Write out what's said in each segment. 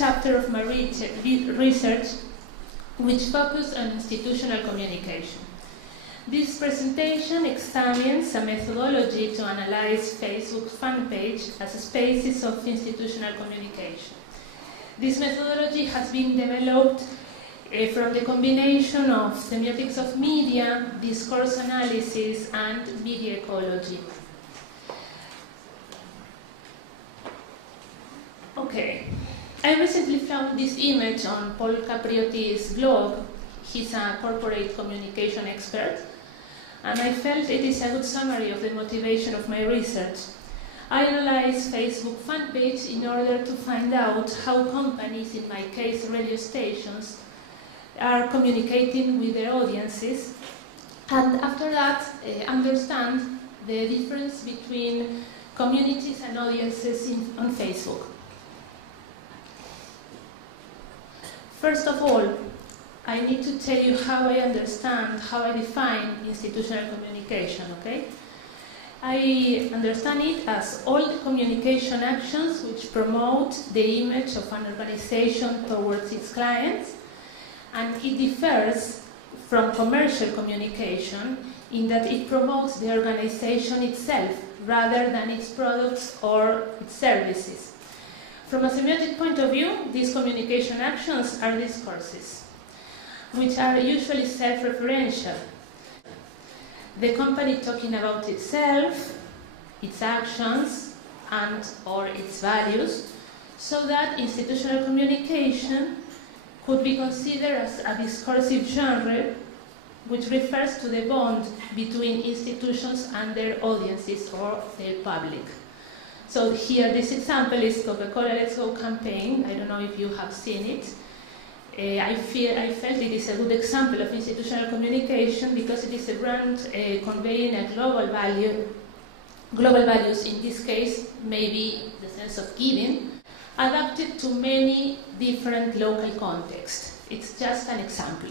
chapter of my research, which focused on institutional communication. This presentation examines a methodology to analyze Facebook fan page as a spaces of institutional communication. This methodology has been developed from the combination of semiotics of media, discourse analysis, and media ecology. Okay, I recently found this image on Paul Capriotti's blog. He's a corporate communication expert, and I felt it is a good summary of the motivation of my research. I analyzed Facebook fan page in order to find out how companies, in my case radio stations, are communicating with their audiences, and after that understand the difference between communities and audiences on Facebook. First of all, I need to tell you how I understand, how I define institutional communication, okay? I understand it as all the communication actions which promote the image of an organization towards its clients, and it differs from commercial communication in that it promotes the organization itself rather than its products or its services. From a semiotic point of view, these communication actions are discourses, which are usually self-referential. The company talking about itself, its actions, and or its values, so that institutional communication could be considered as a discursive genre which refers to the bond between institutions and their audiences or their public. So here, this example is Coca-Cola Let's Go campaign. I don't know if you have seen it. I felt it is a good example of institutional communication because it is a brand conveying a global values, in this case, maybe the sense of giving, adapted to many different local contexts. It's just an example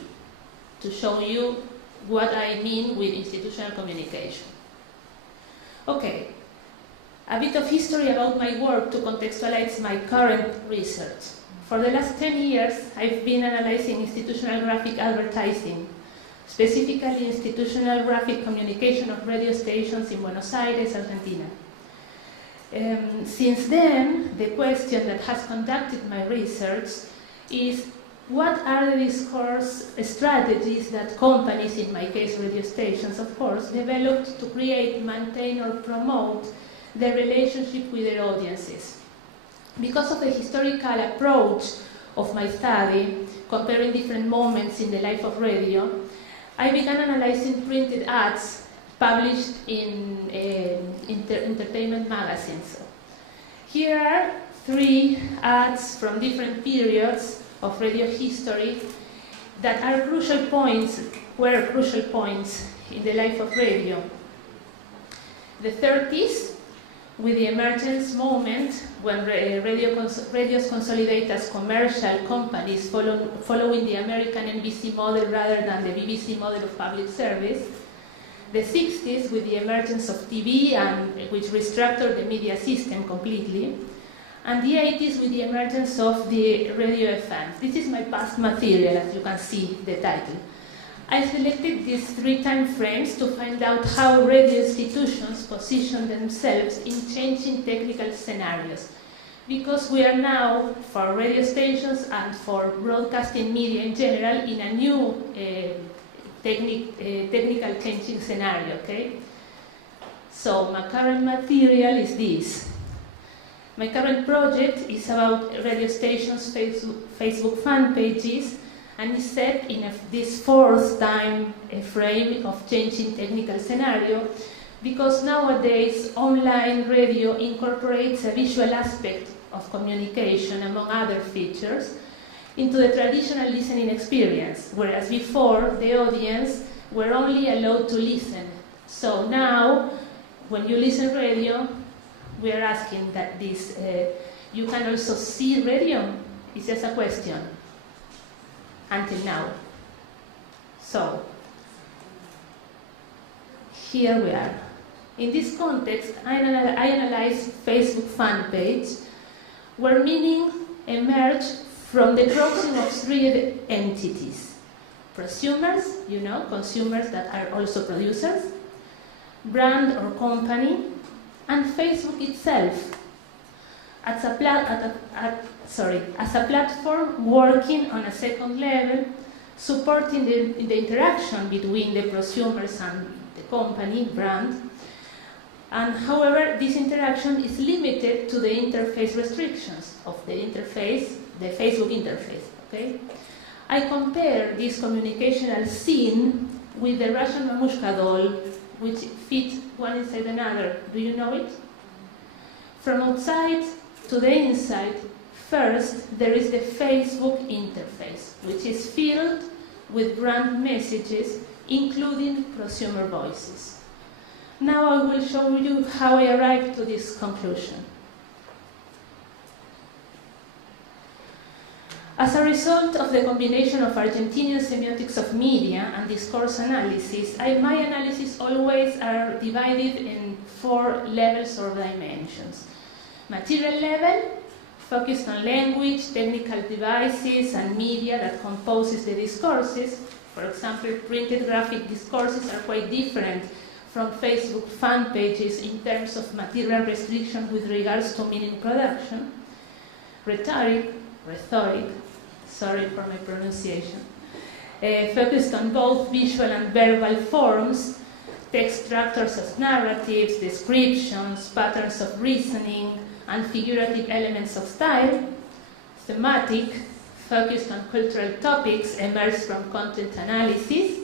to show you what I mean with institutional communication. Okay. A bit of history about my work to contextualize my current research. For the last 10 years, I've been analyzing institutional graphic advertising, specifically institutional graphic communication of radio stations in Buenos Aires, Argentina. Since then, the question that has conducted my research is what are the discourse strategies that companies, in my case radio stations of course, developed to create, maintain or promote the relationship with their audiences. Because of the historical approach of my study, comparing different moments in the life of radio, I began analyzing printed ads published in entertainment magazines. Here are 3 ads from different periods of radio history that are crucial points, were crucial points in the life of radio. The 30s, with the emergence moment when radios consolidate as commercial companies following the American NBC model rather than the BBC model of public service. The 60s with the emergence of TV and which restructured the media system completely. And the 80s with the emergence of the radio FM. This is my past material, as you can see the title. I selected these 3 time frames to find out how radio institutions position themselves in changing technical scenarios. Because we are now, for radio stations and for broadcasting media in general, in a new technical changing scenario, okay? So my current material is this. My current project is about radio stations' Facebook fan pages, and is set in this 4th time frame of changing technical scenario, because nowadays online radio incorporates a visual aspect of communication, among other features, into the traditional listening experience, whereas before the audience were only allowed to listen. So now, when you listen radio, we are asking that this, you can also see radio? It's just a question. Until now. So, here we are. In this context, I analyze Facebook fan page, where meaning emerge from the crossing of three entities. Prosumers, you know, consumers that are also producers, brand or company, and Facebook itself as a platform working on a second level, supporting the interaction between the prosumers and the company, brand. And however, this interaction is limited to the interface restrictions of the interface, the Facebook interface, okay? I compare this communicational scene with the Russian Mamushka doll, which fit one inside another. Do you know it? From outside to the inside, first there is the Facebook interface, which is filled with brand messages, including prosumer voices. Now I will show you how I arrived to this conclusion. As a result of the combination of Argentinian semiotics of media and discourse analysis, my analysis always are divided in 4 levels or dimensions. Material level, focused on language, technical devices, and media that composes the discourses. For example, printed graphic discourses are quite different from Facebook fan pages in terms of material restriction with regards to meaning production. Rhetoric, sorry for my pronunciation, focused on both visual and verbal forms, text structures as narratives, descriptions, patterns of reasoning, and figurative elements of style. Thematic, focused on cultural topics, emerged from content analysis.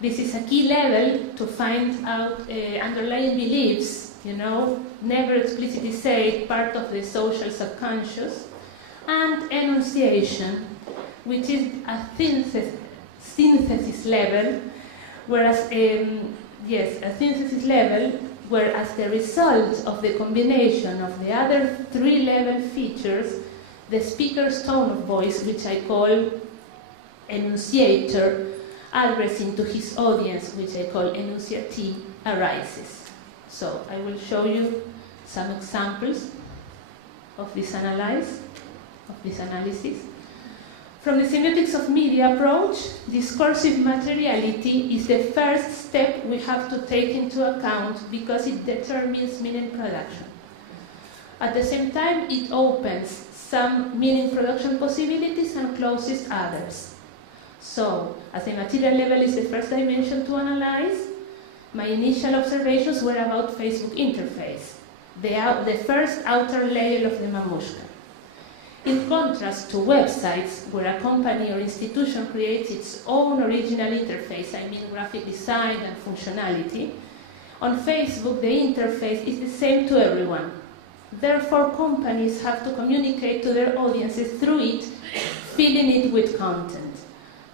This is a key level to find out underlying beliefs, you know, never explicitly said, part of the social subconscious. And enunciation, which is a synthesis level, whereas whereas the result of the combination of the other 3 level features, the speaker's tone of voice, which I call enunciator, addressing to his audience, which I call enunciatee, arises. So I will show you some examples of this analysis. From the semiotics of media approach, discursive materiality is the first step we have to take into account because it determines meaning production. At the same time, it opens some meaning production possibilities and closes others. So, as the material level is the first dimension to analyze, my initial observations were about Facebook interface, the first outer layer of the mamushka. In contrast to websites, where a company or institution creates its own original interface, I mean graphic design and functionality, on Facebook the interface is the same to everyone. Therefore, companies have to communicate to their audiences through it, filling it with content.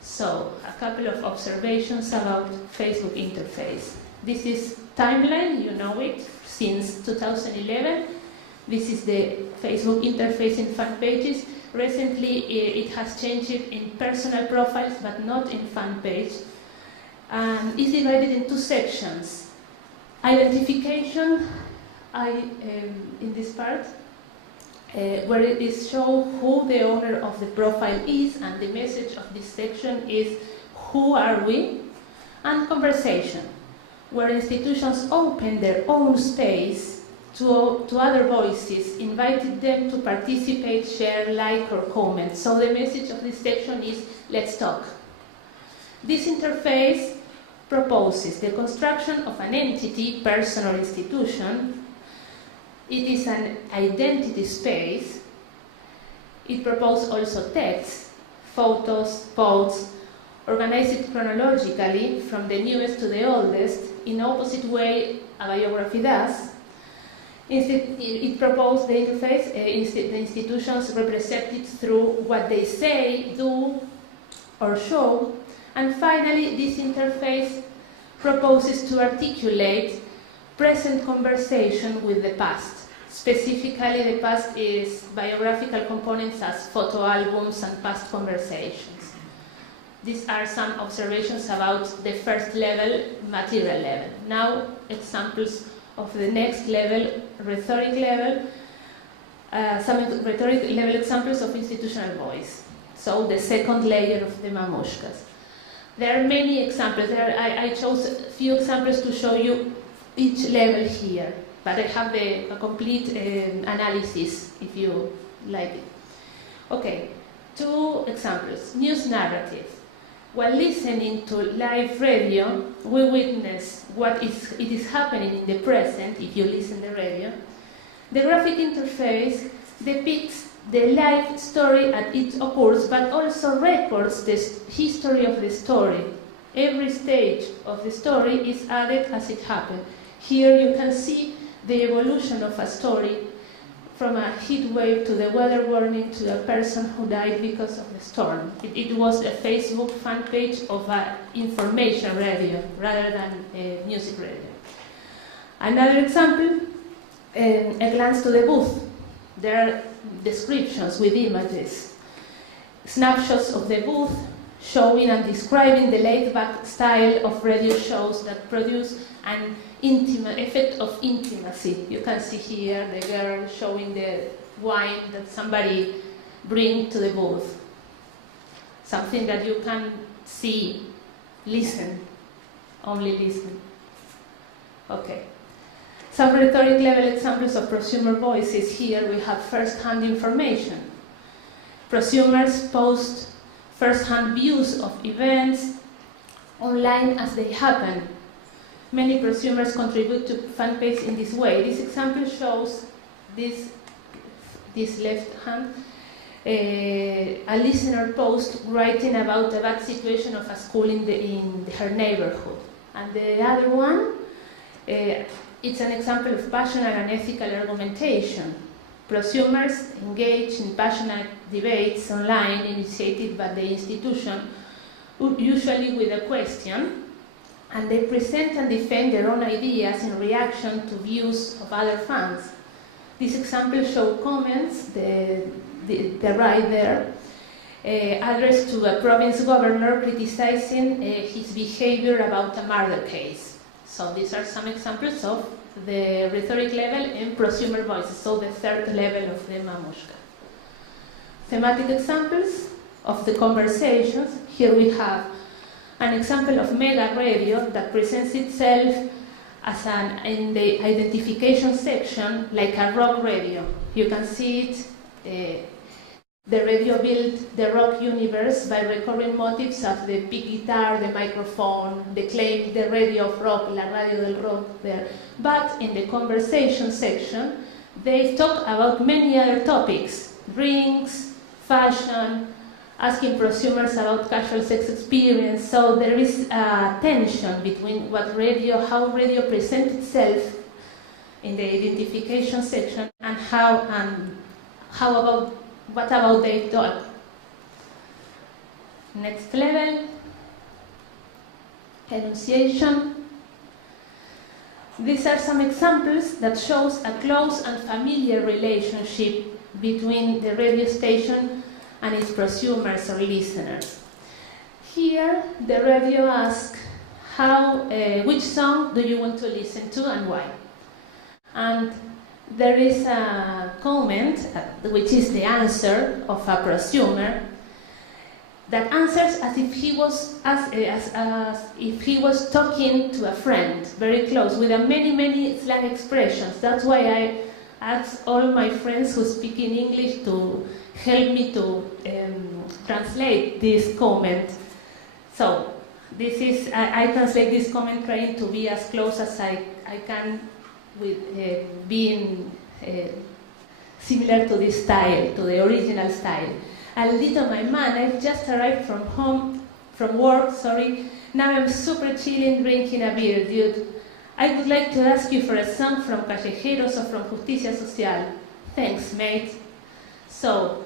So, a couple of observations about Facebook interface. This is timeline, you know it, since 2011. This is the Facebook interface in fan pages. Recently, it has changed in personal profiles, but not in fan page. It's divided into 2 sections. Identification, in this part, where it is shown who the owner of the profile is, and the message of this section is, who are we? And conversation, where institutions open their own space to other voices, invited them to participate, share, like, or comment. So the message of this section is, let's talk. This interface proposes the construction of an entity, person, or institution. It is an identity space. It proposes also text, photos, posts, organized chronologically from the newest to the oldest, in opposite way a biography does. It proposed the interface, the institutions represented through what they say, do, or show. And finally, this interface proposes to articulate present conversation with the past. Specifically, the past is biographical components as photo albums and past conversations. These are some observations about the first level, material level. Now, examples of the next level, rhetoric level. some rhetoric level examples of institutional voice. So the second layer of the mamushkas. There are many examples. I chose a few examples to show you each level here, but I have a complete analysis if you like it. Okay, 2 examples. News narrative. While listening to live radio, we witness what it is happening in the present, if you listen to the radio. The graphic interface depicts the live story as it occurs, but also records the history of the story. Every stage of the story is added as it happened. Here you can see the evolution of a story from a heat wave to the weather warning to a person who died because of the storm. It was a Facebook fan page of an information radio rather than a music radio. Another example, a glance to the booth. There are descriptions with images, snapshots of the booth showing and describing the laid-back style of radio shows that produce an intimate effect of intimacy. You can see here the girl showing the wine that somebody brings to the booth. Something that you can see, listen, only listen. Okay. Some rhetoric level examples of prosumer voices. Here we have first-hand information. Prosumers post first-hand views of events online as they happen. Many prosumers contribute to fan pages in this way. This example shows this left hand, a listener post writing about a bad situation of a school in her neighborhood. And the other one, it's an example of passionate and ethical argumentation. Prosumers engage in passionate debates online initiated by the institution, usually with a question, and they present and defend their own ideas in reaction to views of other fans. These examples show comments, the right there, addressed to a province governor criticizing his behavior about a murder case. So these are some examples of the rhetoric level and prosumer voices, so the third level of the mamushka. Thematic examples of the conversations. Here we have an example of mega radio that presents itself as in the identification section like a rock radio. You can see it. The radio built the rock universe by recurring motifs of the big guitar, the microphone, the claim, the radio of rock, la radio del rock there. But in the conversation section, they talk about many other topics, drinks, fashion, asking prosumers about casual sex experience. So there is a tension between how radio presents itself in the identification section and what about they talk. Next level, enunciation. These are some examples that shows a close and familiar relationship between the radio station and its prosumers or listeners. Here, the radio asks, which song do you want to listen to and why? And there is a comment, which is the answer of a prosumer, that answers as if he was talking to a friend, very close, with many slang expressions. That's why I asked all my friends who speak in English to help me to translate this comment. So this is I translate this comment trying to be as close as I can with being similar to this style, to the original style. Aldito, my man, I've just arrived from work. Now I'm super chilling, drinking a beer, dude. I would like to ask you for a song from Callejeros or from Justicia Social. Thanks, mate. So,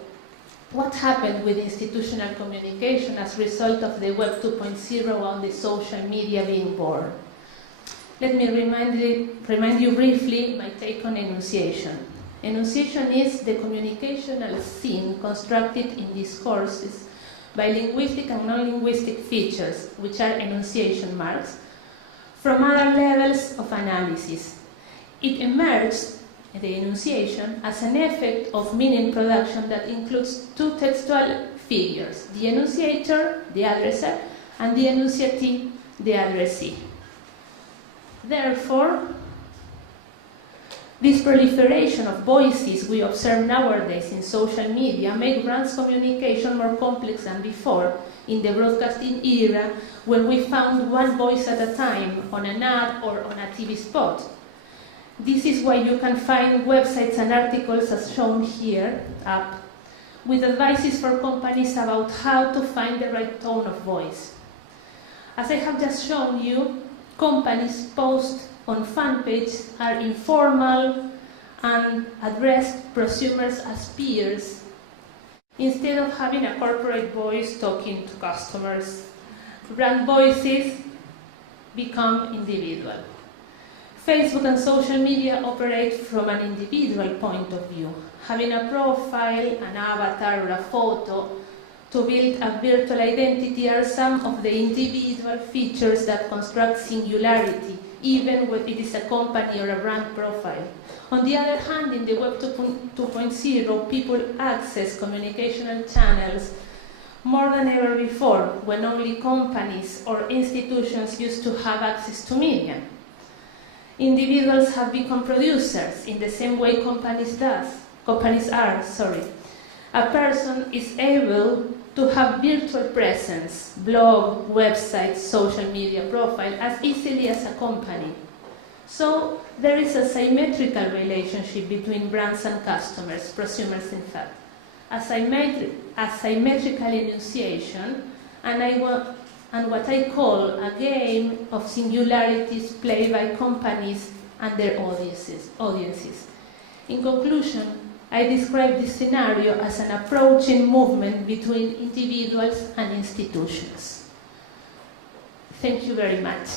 what happened with institutional communication as a result of the Web 2.0 and the social media being born? Let me remind you briefly my take on enunciation. Enunciation is the communicational scene constructed in discourses by linguistic and non-linguistic features, which are enunciation marks, from other levels of analysis. It emerged the enunciation, as an effect of meaning production that includes two textual figures, the enunciator, the addresser, and the enunciatee, the addressee. Therefore, this proliferation of voices we observe nowadays in social media make brands communication more complex than before in the broadcasting era, when we found one voice at a time on an ad or on a TV spot. This is why you can find websites and articles as shown here up, with advices for companies about how to find the right tone of voice. As I have just shown you, companies post on fan pages are informal and address prosumers as peers, instead of having a corporate voice talking to customers. Brand voices become individual. Facebook and social media operate from an individual point of view. Having a profile, an avatar, or a photo to build a virtual identity are some of the individual features that construct singularity, even when it is a company or a brand profile. On the other hand, in the Web 2.0, people access communicational channels more than ever before, when only companies or institutions used to have access to media. Individuals have become producers in the same way companies are. A person is able to have virtual presence, blog, website, social media profile as easily as a company. So there is a symmetrical relationship between brands and customers, prosumers in fact. A symmetrical enunciation and what I call a game of singularities played by companies and their audiences. In conclusion, I describe this scenario as an approaching movement between individuals and institutions. Thank you very much.